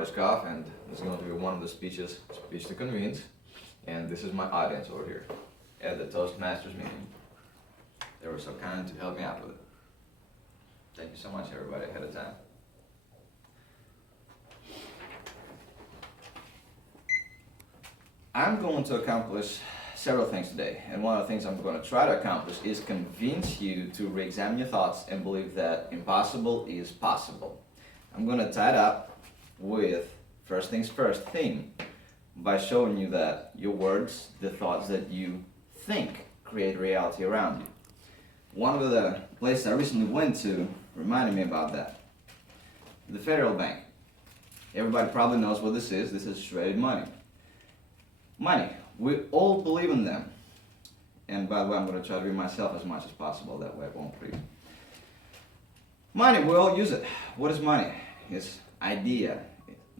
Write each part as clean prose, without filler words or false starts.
Verdis, and this is going to be one of the speeches, Speech to Convince, and this is my audience over here at the Toastmasters meeting. They were so kind to help me out with it. Thank you so much, everybody, ahead of time. I'm going to accomplish several things today, and one of the things I'm going to try to accomplish is convince you to re-examine your thoughts and believe that impossible is possible. I'm going to tie it up with first things first theme by showing you that your words, the thoughts that you think, create reality around you. One of the places I recently went to reminded me about that. The Federal Bank. Everybody probably knows what this is. This is shredded money. Money. We all believe in them. And by the way, I'm going to try to be myself as much as possible. That way I won't preach. Money, we all use it. What is money? It's idea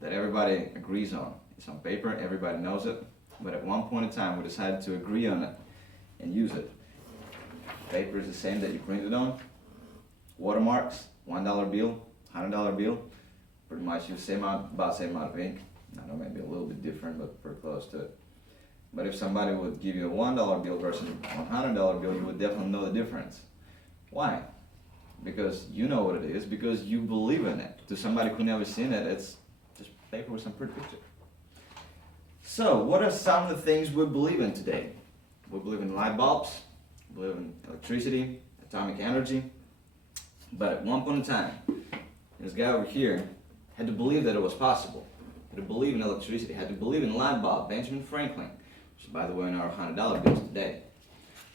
that everybody agrees on. It's on paper, everybody knows it. But at one point in time, we decided to agree on it and use it. Paper is the same that you printed on. Watermarks, $1 bill, $100 bill. Pretty much the same amount, about the same amount of ink. I know maybe a little bit different, but pretty close to it. But if somebody would give you a $1 bill versus a $100 bill, you would definitely know the difference. Why? Because you know what it is, because you believe in it. To somebody who never seen it, it's just paper with some pretty picture. So, what are some of the things we believe in today? We believe in light bulbs, we believe in electricity, atomic energy. But at one point in time, this guy over here had to believe that it was possible. Had to believe in electricity, had to believe in light bulb, Benjamin Franklin, which by the way in our $100 bills today.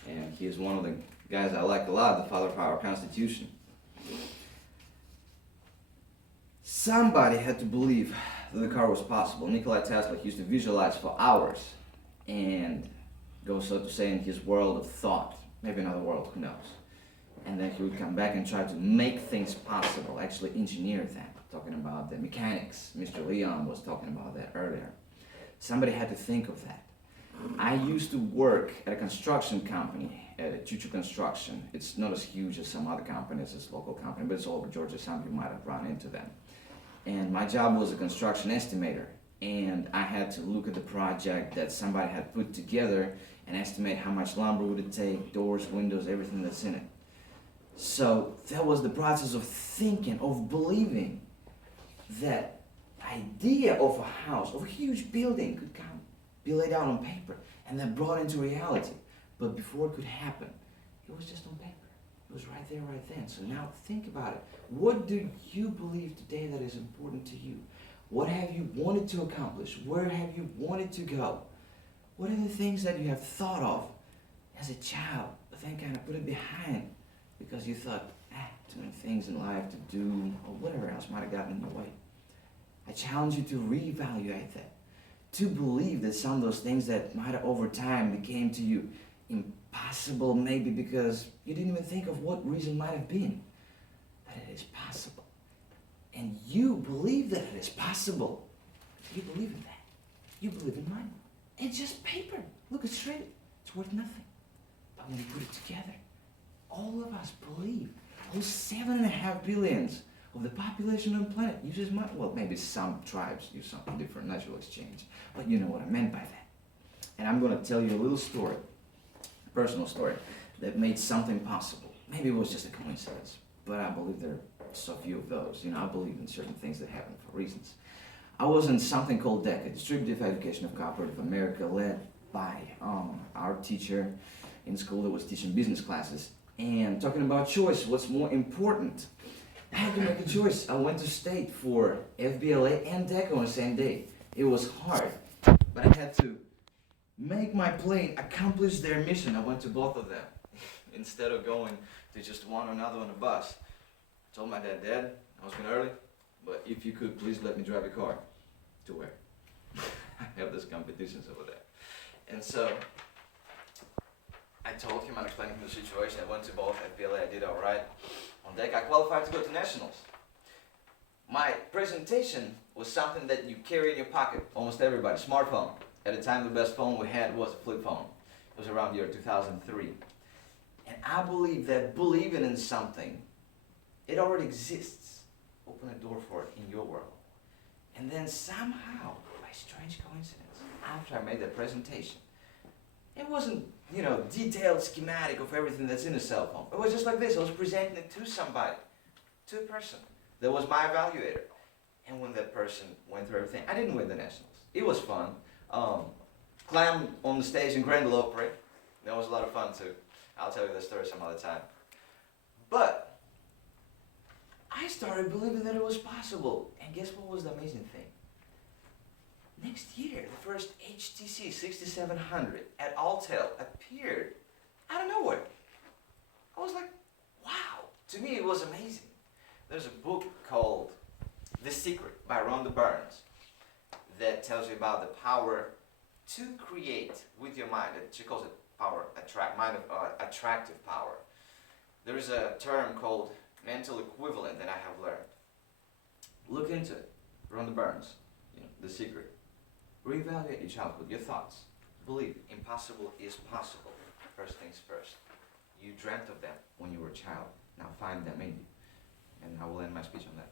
And he is one of the guys I like a lot, the father of our Constitution. Somebody had to believe that the car was possible. Nikola Tesla used to visualize for hours and go, so to say, in his world of thought, maybe another world, who knows. And then he would come back and try to make things possible, actually engineer them. Talking about the mechanics. Mr. Leon was talking about that earlier. Somebody had to think of that. I used to work at a construction company, at a Chuchu Construction. It's not as huge as some other companies, it's a local company, but it's all over Georgia. Some of you might have run into them. And my job was a construction estimator. And I had to look at the project that somebody had put together and estimate how much lumber would it take, doors, windows, everything that's in it. So that was the process of thinking, of believing that idea of a house, of a huge building could come, be laid out on paper and then brought into reality. But before it could happen, it was just on paper. It was right there, right then. So now think about it. What do you believe today that is important to you? What have you wanted to accomplish? Where have you wanted to go? What are the things that you have thought of as a child, but then kind of put it behind because you thought, too many things in life to do, or whatever else might have gotten in your way? I challenge you to reevaluate that, to believe that some of those things that might have over time became to you impossible, maybe because you didn't even think of what reason might have been, that it is possible. And you believe that it is possible. You believe in that. You believe in money. It's just paper. Look, it's shredded. It's worth nothing. But when you put it together, all of us believe. All 7.5 billion of the population on the planet uses money. Well, maybe some tribes use something different, natural exchange. But you know what I meant by that. And I'm going to tell you a little story, a personal story, that made something possible. Maybe it was just a coincidence, but I believe there are so few of those. You know, I believe in certain things that happen for reasons. I was in something called DECA, Distributive Education of Cooperative America, led by our teacher in school that was teaching business classes. And talking about choice, what's more important? I had to make a choice. I went to state for FBLA and DECA on the same day. It was hard, but I had to make my plane accomplish their mission. I went to both of them instead of going to just one or another on a bus. I told my dad, I was going early, but if you could, please let me drive your car. To where? I have these competitions over there. And so I told him, I explained him the situation. I went to both FBLA, I did all right. On deck, I qualified to go to nationals. My presentation was something that you carry in your pocket, almost everybody, smartphone. At the time, the best phone we had was a flip phone. It was around the year 2003. And I believe that believing in something, it already exists. Open a door for it in your world. And then somehow, by strange coincidence, after I made that presentation, it wasn't, detailed schematic of everything that's in a cell phone. It was just like this. I was presenting it to somebody, to a person that was my evaluator. And when that person went through everything, I didn't win the nationals. It was fun. Climbed on the stage in Grand Ole Opry. That was a lot of fun too. I'll tell you that story some other time. But I started believing that it was possible. And guess what was the amazing thing? Next year, the first HTC 6700 at Altel appeared out of nowhere. I was like, wow. To me, it was amazing. There's a book called The Secret by Rhonda Burns that tells you about the power to create with your mind. She calls it attractive power. There is a term called mental equivalent that I have learned. Look into it. Rhonda Burns, The Secret. Reevaluate your childhood, your thoughts. Believe impossible is possible. First things first. You dreamt of them when you were a child. Now find them in you. And I will end my speech on that.